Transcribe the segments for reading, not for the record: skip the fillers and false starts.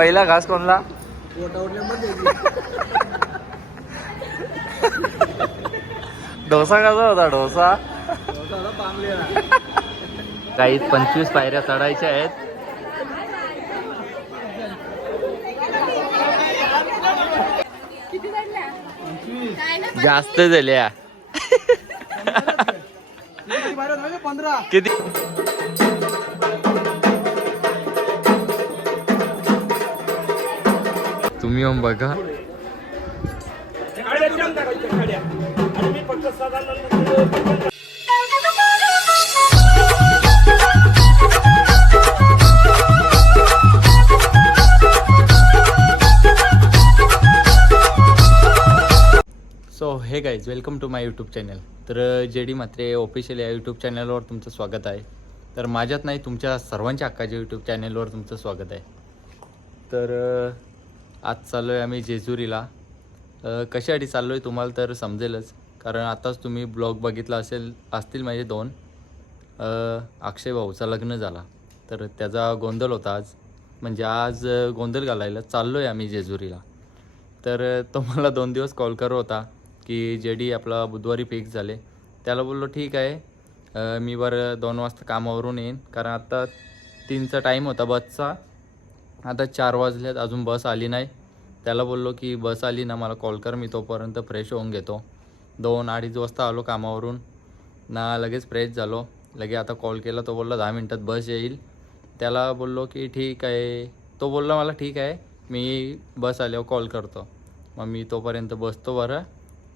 पहिला घास कोणला? डोसा कसा होता डोसा? काही 25 पायऱ्या चढायच्या आहेत. जास्त झाल्या. किती? तुम्ही येऊन बघा. So hey guys, welcome to my YouTube channel. तर JD म्हात्रे ऑफिशियल या यूट्यूब चॅनलवर तुमचं स्वागत आहे. तर माझ्यात नाही, तुमच्या सर्वांच्या हक्काच्या यूट्यूब चॅनलवर तुमचं स्वागत आहे. तर आज चाललो आहे आम्ही जेजुरीला. कशासाठी चाललो आहे तुम्हाला तर समजेलच, कारण आताच तुम्ही ब्लॉग बघितला असतील माझे 2. अक्षय भाऊचा लग्न झाला, तर त्याचा गोंधळ होता आज. म्हणजे आज गोंधळ घालायला चाललो आहे आम्ही जेजुरीला. तर तो मला 2 दिवस कॉल करत होता की JD आपला बुधवारी फिक्स झाले. त्याला बोललो ठीक आहे, मी 2 वाजता कामावरून येईन, कारण आता 3चा टाईम होता बसचा. आता 4 वाजल्यात, अजून बस आली नाही. त्याला बोललो की बस आली ना मला कॉल कर, मी तोपर्यंत फ्रेश होऊन घेतो. 2-2:30 वाजता आलो कामावरून ना, लगेच फ्रेश झालो. लगे आता कॉल केला, तो बोलला 10 मिनटात बस येईल. त्याला बोललो की ठीक आहे. तो बोलला मला ठीक आहे, मी बस आल्यावर कॉल करतो. मग मी तोपर्यंत बसतो बरं,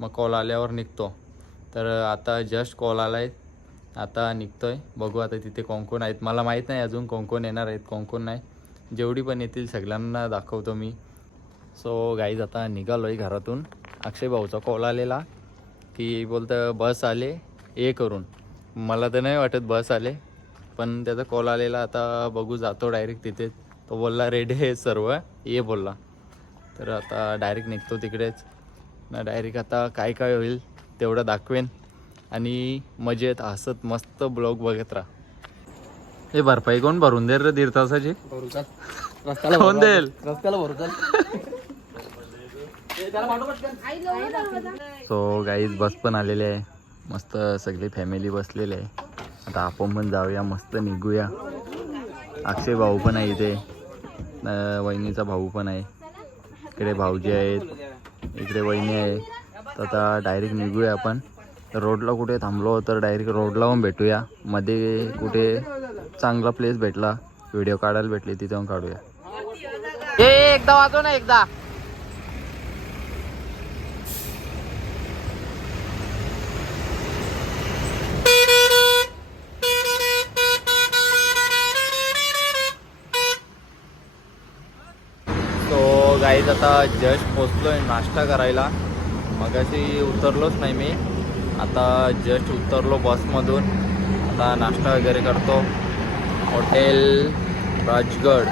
मग कॉल आल्यावर निघतो. तर आता जस्ट कॉल आला आहे, आता निघतो आहे. बघू आता तिथे कोण आहेत, मला माहीत नाही अजून कोण येणार आहेत कोण नाही. जेवढी पण येतील सगळ्यांना दाखवतो मी. सो गाईज, आता निघालो आहे घरातून. अक्षय भाऊचा कॉल आलेला की बोलतं बस आले ये करून. मला तर नाही वाटत बस आले, पण त्याचा कॉल आलेला. आता बघू, जातो डायरेक्ट तिथेच. तो बोलला रेडी आहे सर्व, ये बोलला. तर आता डायरेक्ट निघतो तिकडेच ना. डायरेक्ट आता काय काय होईल तेवढं दाखवेन, आणि मजेत हसत मस्त ब्लॉग बघत राहा. हे भरपाई कोण भरून देईल रे 1.5 तासाची? कोण देईल? सो गाईज, बस पण आलेली आहे, मस्त सगळी फॅमिली बसलेली आहे. आता आपण पण जाऊया, मस्त निघूया. अक्षय भाऊ पण आहे इथे, वहिनीचा भाऊ पण आहे. इकडे भाऊजी आहेत, इकडे वहिनी आहे. तर आता डायरेक्ट निघूया आपण. रोडला कुठे थांबलो तर डायरेक्ट रोडला पण भेटूया. मध्ये कुठे चांगला प्लेस भेटला, व्हिडिओ काढायला भेटली, तिथे पण काढूया. एकदा वाजव ना, एकदा. सो गाईज, आता जस्ट पोचलो आहे नाश्ता करायला. मगाशी उतरलोच नाही मी, आता जस्ट उतरलो बसमधून. आता नाश्ता वगैरे करतो. हॉटेल राजगड.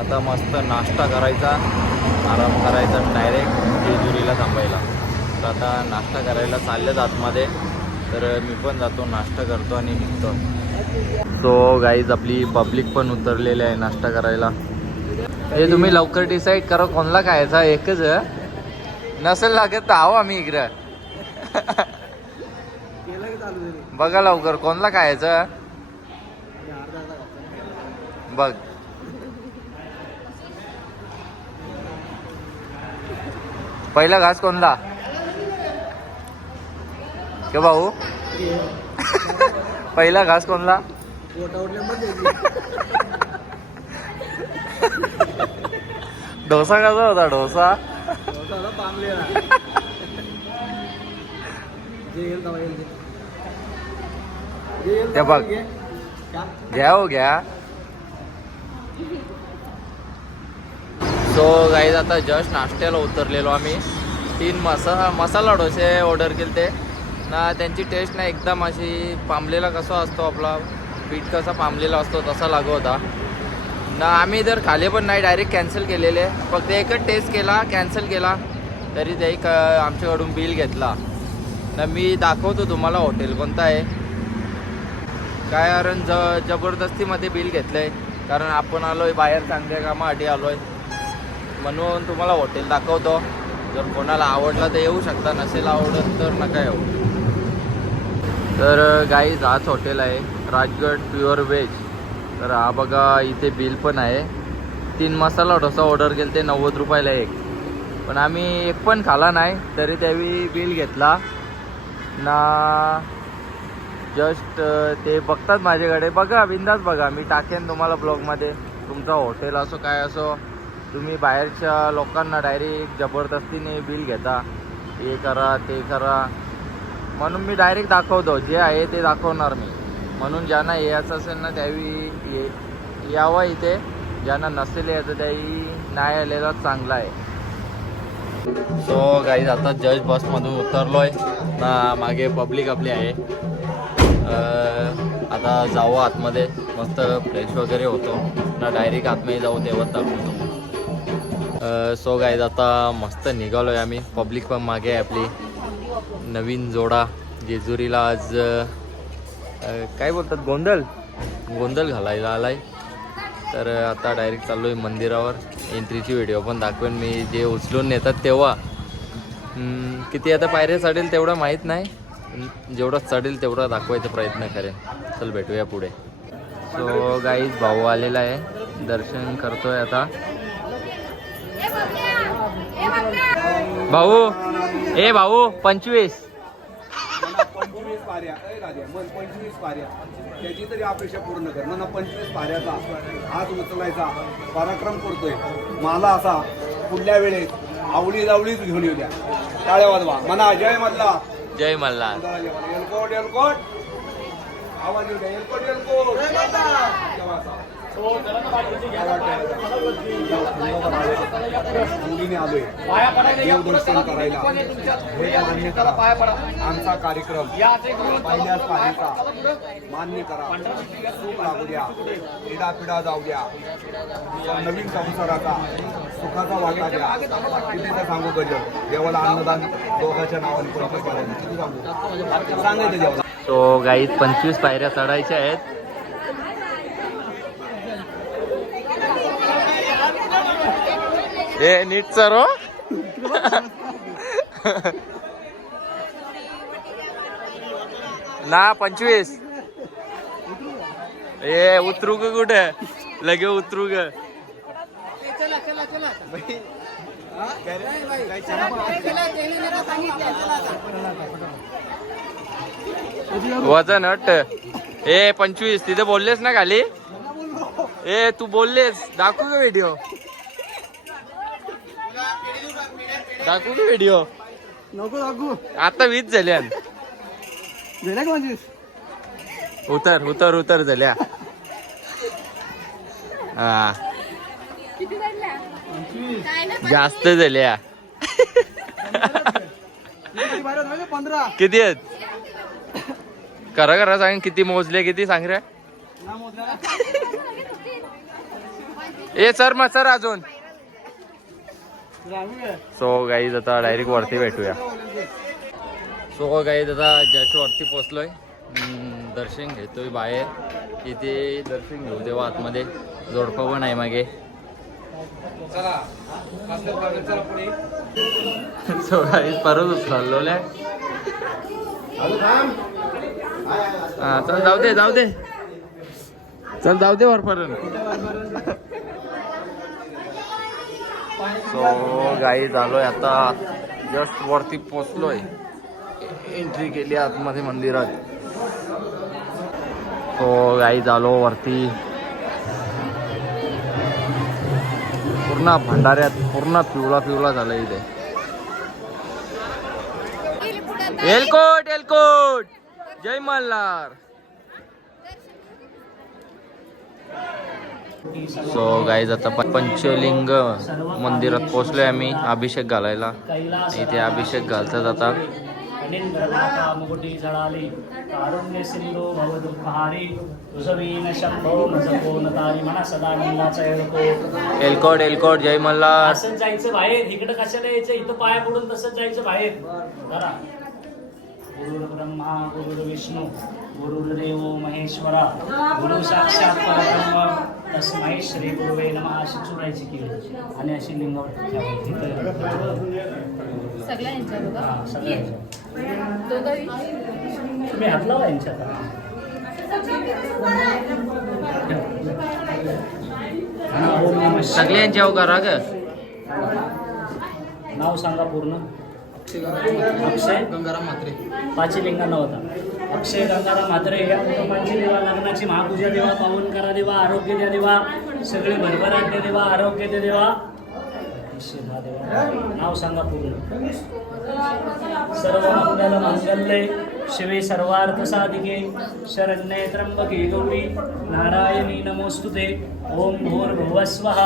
आता मस्त नाश्ता करायचा, आराम करायचा, डायरेक्ट जेजुरीला थांबायला. तर आता नाश्ता करायला चाललेच आतमध्ये, तर मी पण जातो, नाश्ता करतो आणि निघतो. सो गाईज, आपली पब्लिक पण उतरलेली आहे नाश्ता करायला. हे तुम्ही लवकर डिसाईड करा कोणला खायचा. एकच नसेल लागत तर आहो आम्ही इकडं. बघा लवकर कोणला खायचं बघ. पहिला घास कोणला के भाऊ? पहिला घास कोणला? डोसा कसा होता डोसा? ते बघ, घ्या हो घ्या. सो गाईज, आता जस्ट नाश्त्याला उतरलेलो आम्ही. 3 मसाला डोसे ऑर्डर केले ते ना. त्यांची टेस्ट ना एकदम अशी पांबलेला कसा असतो आपला पीठ, कसा पांबलेला असतो तसा लागत होता ना. आम्ही इधर खाले पण नाही, डायरेक्ट कॅन्सल केलेले. फक्त एकच टेस्ट केला, कॅन्सल केला, तरी ते आमच्याकडून बिल घेतला ना. मी दाखवतो तुम्हाला हॉटेल कोणतं आहे काय, कारण जबरदस्तीमध्ये बिल घेतलं आहे. कारण आपण आलोय बाहेर चांगल्या कामासाठी आलोय, म्हणून तुम्हाला हॉटेल दाखवतो. जर कोणाला आवडलं तर येऊ शकता, नसेल आवडत तर नका येऊ. तर गाईज हाच हॉटेल आहे राजगड प्युअर व्हेज. तर हा बघा इथे बिल पण आहे. 3 मसाला डोसा ऑर्डर केले ते 90 रुपयाला एक, पण आम्ही एक पण खाला नाही तरी त्यावेळी बिल घेतला ना. जस्ट ते बघतात माझ्याकडे, बघा बिंदास बघा, मी टाकेन तुम्हाला ब्लॉगमध्ये. तुमचा हॉटेल असो काय असो, तुम्ही बाहेरच्या लोकांना डायरेक्ट जबरदस्तीने बिल घेता, हे करा ते करा, म्हणून मी डायरेक्ट दाखवतो. जे आहे ते दाखवणार मी. म्हणून ज्यांना यायचं असेल ना त्यावेळी यावं इथे, ज्यांना नसेल यायचं त्यावेळी नाही आलेला चांगला आहे. सो गाईज आता जस्ट बसमधून उतरलो आहे ना. मागे पब्लिक आपली आहे. आता जाऊ आतमध्ये, मस्त फ्रेश वगैरे होतो ना. डायरेक्ट आतमध्ये जाऊ तेव्हा दाखवतो. सो गाईज आता मस्त निघालो आहे आम्ही. पब्लिक पण मागे आहे आपली. नवीन जोडा जेजुरीला आज काय बोलतात गोंधळ घालायला आलाय. तर आता डायरेक्ट चाललो आहे मंदिरावर. एंट्रीची व्हिडिओ पण दाखवेन मी, जे उचलून नेतात तेव्हा. किती आता पायऱ्या चढेल तेवढं माहीत नाही, जेवढं चढेल तेवढा दाखवायचा प्रयत्न करेन. चल भेटूया पुढे. सो गाईज भाऊ आलेला आहे, दर्शन करतोय आता. भाऊ भाऊ 25 पाऱ्या 25 पाऱ्या त्याची तरी अपेक्षा पूर्ण कर म्हणा. 25 पाऱ्याचा हात उचलायचा पराक्रम करतोय. मला असा पुढल्या वेळेस आवळी जावळीच घेऊन येऊ द्या. टाळ्या वाजवा म्हणा जय मल्ला, जय मल्हार. एलकोट एलकोट आवाज येऊ द्या. एलकोट एलकोट मुलीने आलोय देवदर्शन करायला. हे मान्य करा. आमचा कार्यक्रम पहिल्याच पाहण्याचा मान्य करा. सुख लागू द्या, पिढा जाऊ द्या. नवीन संसाराचा सुखाचा वाटा द्या. किती तर सांगू गजर देवाला अन्नदान दोघांच्या नावाने कोणतं करायचं किती सांगू सांगायचं देवाला. सो गाईज 25 पायऱ्या चढायच्या आहेत. ए नीट सर हो. ना 25 ए उतरू ग कुठे लगे उतरू ग. वजन हट. ए 25 तिथे बोललेस ना खाली. ए तू बोललेस, दाखवू का व्हिडिओ, दाखवू का व्हिडिओ. नको दाखवू आता 20 झाल्या. उतर झाल्या. हा जास्त झाल्या. किती आहेत करा सांग, किती मोजले, किती सांग रे. ए सर अजून. सो गाईज आता डायरेक्ट वरती भेटूया. सो गाईज आता जस्ट वरती पोचलोय. दर्शन घेतोय बाहेर. इथे दर्शन घेऊ तेव्हा आतमध्ये जोडपं पण आहे मागे. सो गाईज परत उचललोल्या. हा चल जाऊ दे चल जाऊ दे वरपर्यंत. सो गाई झालोय आता जस्ट वरती पोचलोय. एंट्री केली आतमध्ये मंदिरात. सो गाई झालो वरती. पूर्ण भंडाऱ्यात पूर्ण पिवळा झाला इथे. एलकोट जय मल्हार. सो गाईज आता पंचलिंग मंदिरात पोहोचलोय आम्ही अभिषेक घालायला. इथे अभिषेक घालतात आता. एलकोट जय मल्हार. असं जायचं बाहेर, इकडं कशाला यायचं, इथं पाया पडून तसंच जायचं बाहेर. गुरुर् ब्रह्मा गुरुर्विष्णू गुरुर्देव महेश्वरा गुरु साक्षात परब्रह्म तस्मै श्री गुरुवे नमः अशी चुरायची केळी आणि अशी लिंगावर ठेवायची. सगळ्या यांच्यावर हा, का? सगळ्यांच्या. दोघंही? तुम्ही हात लावा यांच्यात. हा, ओम नमः शिवाय. सगळ्यांच्या करा ग. नाव सांगा पूर्ण. अक्षय गंगाराम म्हात्रे. पाची लिंगांना होता. अक्षय गंगाराम म्हात्रे या कुटुंबांची देवा, लग्नाची महापूजा देवा, पावन करा देवा, आरोग्य द्या देवा, सगळे भरभराट द्या देवा, आरोग्य द्या देवा. शिवा देवा. नाव सांगा पूर्ण. सर्व मंगल मंगल्ये शिवे सर्वार्थ साधिके शरण्ये त्र्यंबके गौरी नारायणी नमोस्तुते. ओम भूर्भुवः स्वः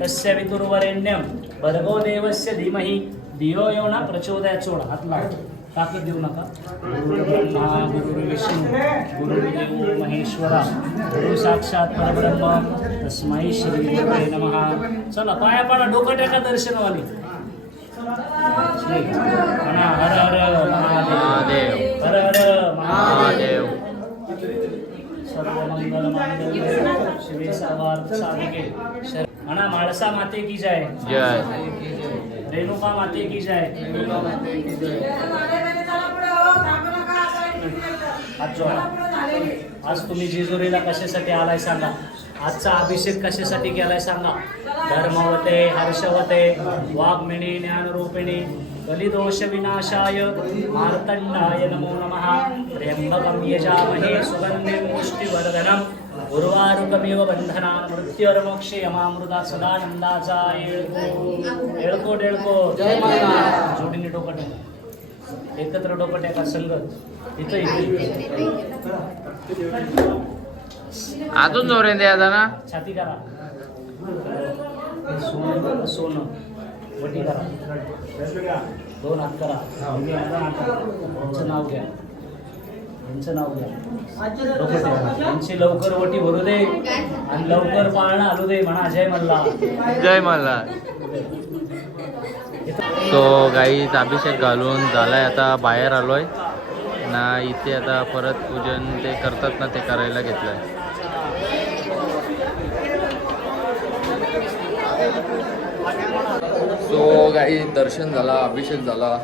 तस्य वितुर्वरेण्यं भर्गो देवस्य धीमहि धियो यो न प्रचोदयात्. सोडा हात लावा, ताकद देऊ नका. गुरुर्ब्रह्मा गुरुर्विष्णू गुरुर्देवो महेश्वरा गुरु साक्षात परब्रह्म तस्मै श्री गुरुवे नमः. चला पाया पडा, डोकं टेका दर्शनवाली. म्हणा हर हर महादेव, हर हर महादेव. सर्व मंगल मांगल्ये शिवे सर्वार्थ साधिके म्हणा म्हाळसा माते की जय, जय. रेणुका माते की जय. हात जोडा. आज तुम्ही जेजुरीला कशासाठी आलाय सांगा. आजचा अभिषेक कशासाठी केलाय सांगा. धर्मवते हर्षवते वाग्मिणी ज्ञानरूपिणी बलिदोष विनाशाय मार्तंडाय नमो नमः. त्र्यंबकं यजामहे सुगन्धिं पुष्टिवर्धनम् उर्वारुकमिव बंधनान् मृत्योर्मोक्षे यमामृता सदानंदाचा. येळकोट येळकोट. जोडीने डोकं टाका, एकत्र डोकं टाका संगत. इथं इथे अजून जोरे द्या ना. छाती करा. सोनं सोनं वटी करा. दोन हात करा. यांचं नाव घ्या, यांचं नाव घ्या. डोकं ठेवा. यांची लवकर वटी भरू दे आणि लवकर पाळणं आलू दे. म्हणा जय मल्हार. जय मला. तो गाईत अभिषेक घालून झालाय. आता बाहेर आलोय ना. इथे आता परत पूजन ते करतात ना, ते करायला घेतलंय. सो गाई दर्शन झाला, अभिषेक झाला,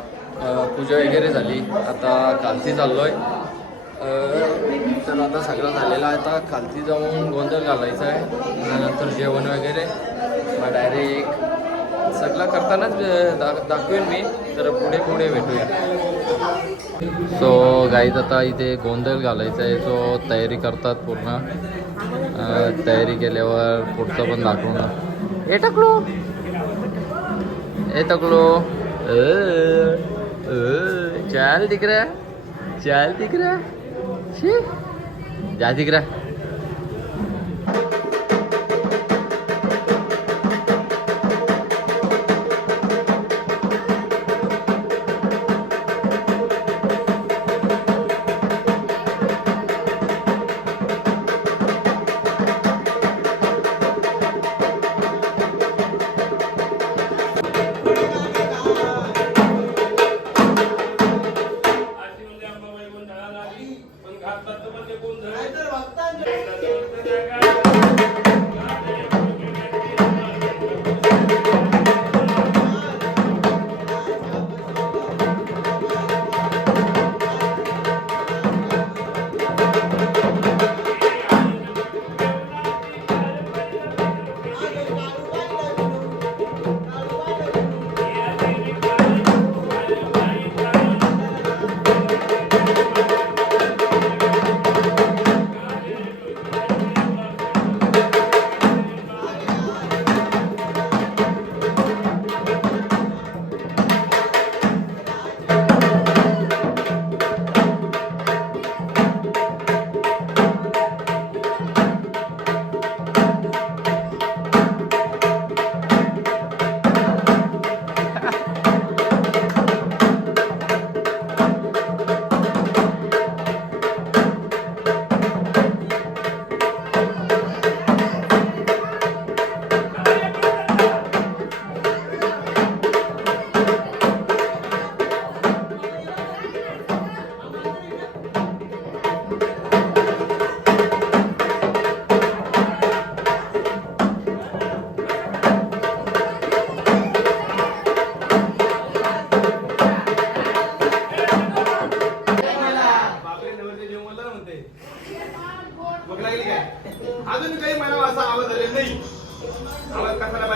पूजा वगैरे झाली. आता खालती चाललोय. तर आता सगळं झालेलं आहे. आता खालती जाऊन गोंधळ घालायचा आहे. नंतर जेवण वगैरे मग डायरेक्ट सगळं करतानाच दाखवेन मी. तर पुढे पुढे भेटूया. सो गाईज आता इथे गोंधळ घालायचा आहे. सो तयारी करतात पूर्ण. तयारी केल्यावर पुढचं पण दाखवून. ए टाकलो, ए टाकलो. चाल दिख रहा, चाल दिख रहा, जा दिख रहा.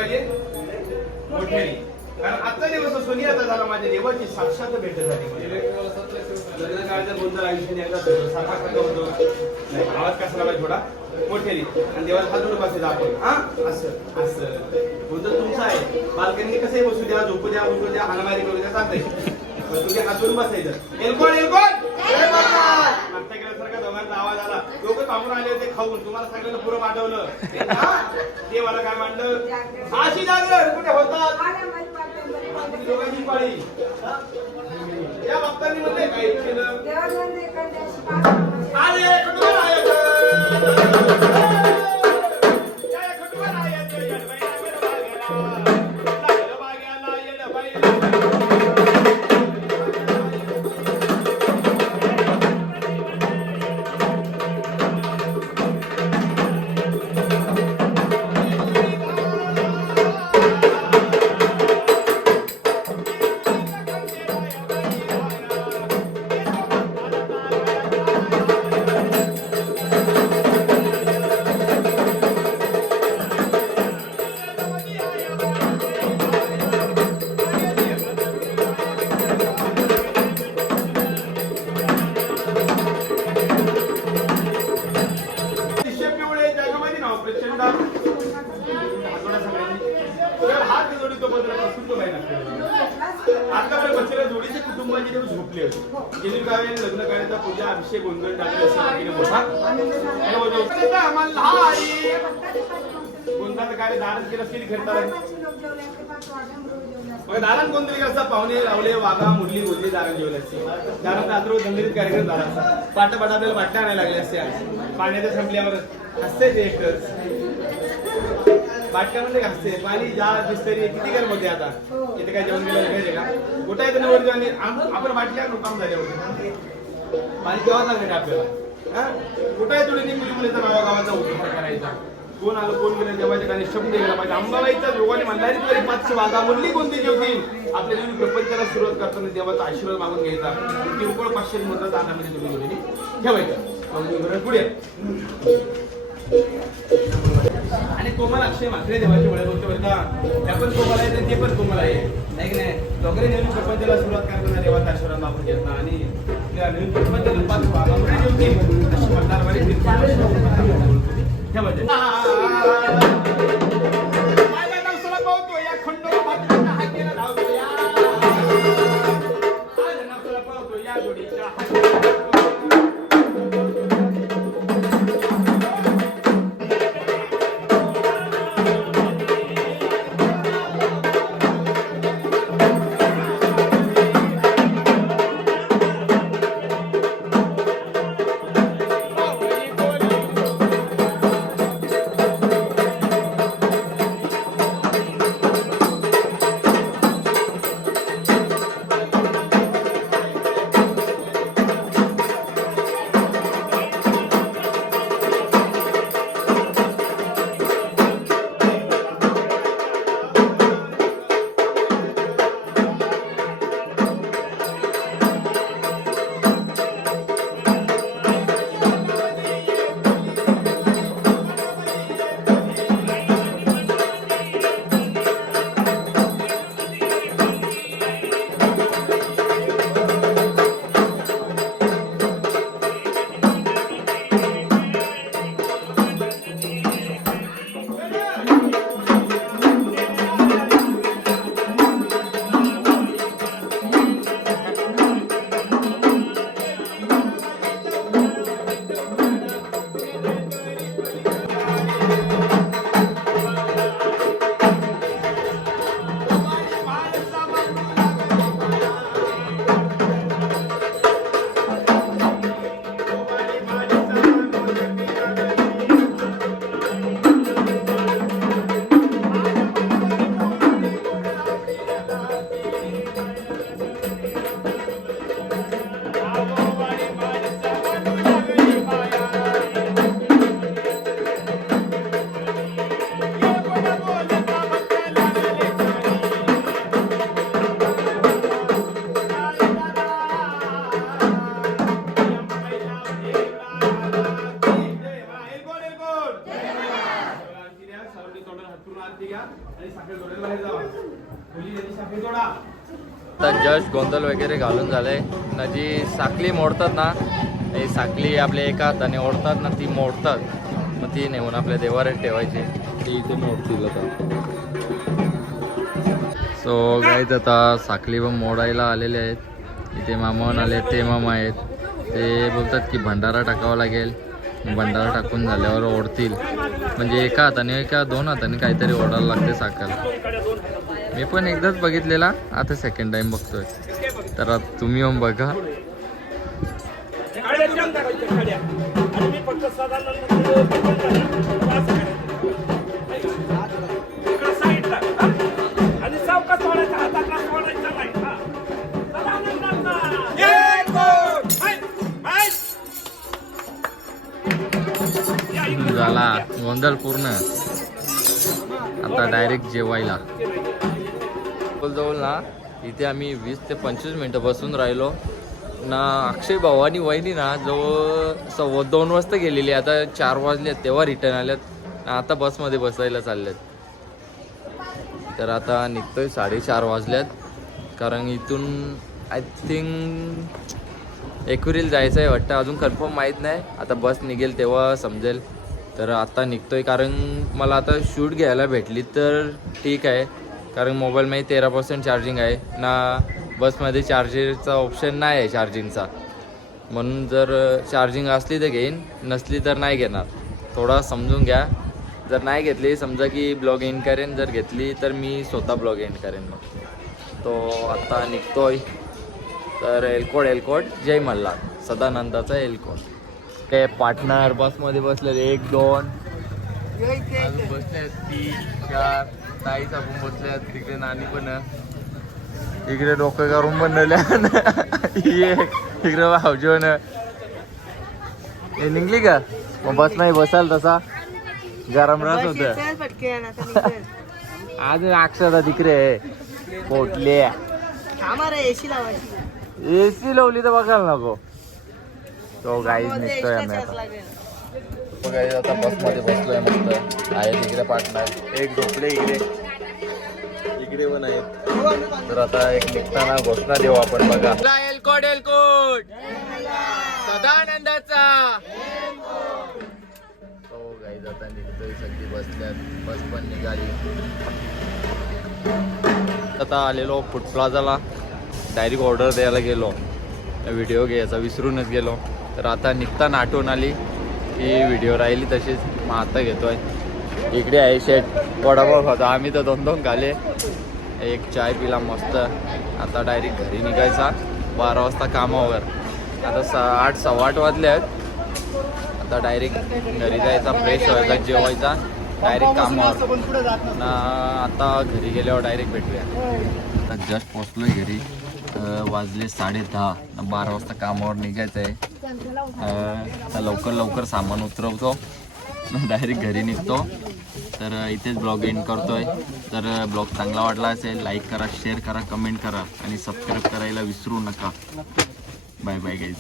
पाहिजे मोठ्याने. कारण आजचा दिवस सोनी आता झाला माझ्या देवाची साक्षात भेट झाली लग्न काळाचा गोंधळ आयुष्याने एकदा सारखा करता होतो नाही आवाज कसा पाहिजे थोडा मोठ्याने आणि देवाला हात जोडून बसायचा आपण हा असं असं गोंधळ तुमचा आहे. बालकनी कसंही बसू द्या झोपू द्या उठू द्या हाणामारी करू द्या चालतंय पण तुम्ही हात जोडून बसायचं. एलकोण एलकोण मागच्या गेल्यासारखा दोघांचा आवाज आला. लोक थांबून आले होते खाऊन तुम्हाला सगळ्यांना पुरं पाठवलं देवाला काय मांडलं अशी जागर कुठे होतात दोघांची पाळी या भक्तांनी म्हणले काय केलं अरे कुठं जोडीचे कुटुंबाची झोपले होते लग्न कार्याचा पूजा अभिषेक गोंधळ टाकले गोंधळ कार्य दानच केलं असतील खरं दारात कोणतरी असता पाहुणे लावले वाघा मुरली बोलली दारात जेवले असते दारात रात्र गंभीर कार्यक्रम झाला पाठ आपल्याला वाटण्या आणायला लागले असते पाण्याच्या संपल्यावर हसते ते एकच बाटक्यामध्ये घासते पाणी जा दिसतरी किती गरम होते आता इथे काय जेवण गेलं पाहिजे का कुठे येतं वरती आणि आपण बाटल्या काम झाले होते पाणी केव्हा लागले आपल्याला कुठे आहे थोडी मुलीचा गावाचा उपयोग करायचा कोण आलं कोण गेलं जेवायच्या काही शब्द गेला पाहिजे अंबाबाईच्या दोघांनी म्हणणारी तरी 500 वाघा मुरली कोणती जेवतील आपल्या जेवढी प्रपंचाला सुरुवात करताना देवाचा आशीर्वाद मागून घ्यायचा किरकोळ 500 मुद्राचा आतामध्ये तुम्ही जोडीने ठेवायचं पुढे आणि कोमल अक्षय मात्रे देवाची वेळ बोलतो बरं का त्या पण कोमल आहे ते पण कोमल आहे नाही की नाही दोघे नवीन प्रपंचाला सुरुवात करताना देवाचा आशीर्वाद मागून घेत ना आणि त्या नवीन प्रपंचाला 5 वाघा मुरली जेवतील अशी म्हणणार वाली ठेवायचं साखळी घ्या आणि साखळी जोडायला बाहेर जावा. मुली त्यांची साखळी जोडा. आता जस्ट गोंधळ वगैरे घालून झालंय ना, जी साखळी मोडतात ना, ही साखळी आपल्या एका हाताने ओढतात ना, ती मोडतात, मग ती नेऊन आपल्या देवाऱ्यात ठेवायची, ती इथे मोडतील आता. सो गाईज आता साखळी पण मोडायला आलेले आहेत. इथे मामावन आले, ते मामा आहेत, ते बोलतात की भंडारा टाकावा लागेल. भंडारा टाकून झाल्यावर ओढतील, म्हणजे एका हाताने एका दोन हाताने काहीतरी ओढायला लागते साखर. मी पण एकदाच बघितलेला, आता सेकंड टाइम बघतोय. तर आता तुम्ही येऊन बघा. झाला गोंधळ पूर्ण. आता डायरेक्ट जेवायला जवळ ना, इथे आम्ही 20 ते 25 मिनटं बसून राहिलो ना. अक्षय भाऊ आणि वहिनी ना जवळ 2:15 वाजता गेलेली, आता 4 वाजलेत तेव्हा रिटर्न आल्यात. आता बसमध्ये बसायला चाललेत. तर आता निघतोय, 4:30 वाजल्यात. कारण इथून आय थिंक एकविरीला जायचं आहे वाटतं, अजून कन्फर्म माहीत नाही. आता बस निघेल तेव्हा समजेल. तर आता निघतोय, कारण मला आता शूट घ्यायला भेटली तर ठीक आहे, कारण मोबाईलमध्ये 13% चार्जिंग आहे ना. बसमध्ये चार्जरचा ऑप्शन नाही आहे चार्जिंगचा, म्हणून जर चार्जिंग असली तर घेईन, नसली तर नाही घेणार. थोडा समजून घ्या. जर नाही घेतली समजा की ब्लॉग एंड करेन, जर घेतली तर मी स्वतः ब्लॉग एंड करेन. मग तो आता निघतोय. तर एलकोड जय मल्हार, सदानंदाचा एलकोड. ते पार्टनर बसमध्ये बसलेले 1, 2 बसले आहेत, 3, 4 ताई आपण बसले आहेत. तिकडे नानी पण, इकडे डोकं करून बनवल्या. इकडे भावजीवन हे निघली का, मग बस नाही बसाल तसा गरम राहत होत. आज अक्षरा तिकडे पोटले एसी लावली तर बघायला नको. तो गाईज निघतोय आम्ही आता. बसमध्ये बसलोय मस्त. आहे तिकडे पार्टनर, एक झोपले इकडे पण आहेत. तर आता एक निघताना घोषणा देऊ आपण. बघा, एलकोड सदानंदाचा. तो गाईज आता निघतोय, सगळी बसल्यात, बस पण निघाली. आता आलेलो फूड प्लाझाला, डायरेक्ट ऑर्डर द्यायला गेलो, व्हिडिओ घ्यायचा विसरूनच गेलो. तर आता निघताना आठवण आली की व्हिडिओ राहिली तशीच, मग आता घेतोय. इकडे आहे शेट, वडापाव खातो आम्ही तर 2-2 खाले, एक चाय पिला मस्त. आता डायरेक्ट घरी निघायचा, 12 वाजता कामावर. आता 8, 8:15 वाजले आहेत. आता डायरेक्ट घरी जायचा, फ्रेश व्हायचा, जेवायचा, डायरेक्ट कामावर ना. आता घरी गेल्यावर डायरेक्ट भेटूया. आता जस्ट पोचलोय घरी, वाजले 10:30. 12 वाजता कामावर निघायचं आहे. आता लवकर सामान उतरवतो, डायरेक्ट घरी निघतो. तर इथेच ब्लॉग एंड करतोय. तर ब्लॉग चांगला वाटला असेल, लाईक करा, शेअर करा, कमेंट करा आणि सबस्क्राईब करायला विसरू नका. Bye bye guys.